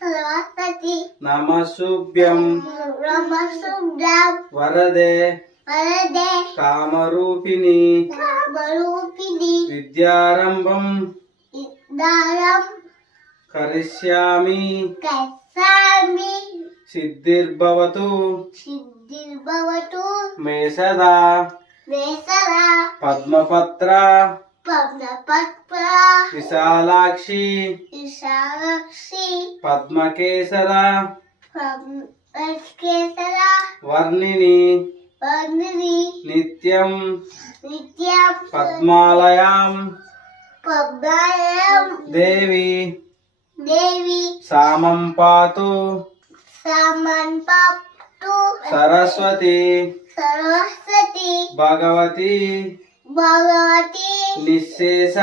సరస్వతి నమస్తుభ్యం నమస్తుభ్యం వరదే వరదే కామరూపిణి కామరూపిణి విద్యారంభం దారం కరిష్యామి కస్సామి సిద్ధిర్భవతు సిద్ధిర్భవతు మే సదా వేసరా పద్మపత్ర పద్మపత్ర విశాలాక్షి విశాలాక్షి పద్మకేసర పద్మకేసర వర్ణిని వర్ణిని నిత్యం నిత్యం పద్మాలయాం పద్మాలయం దేవి దేవి సామం పాతు సమన్పప్తు సరస్వతి సరస్వతి భగవతి భగవతి నిశ్శేష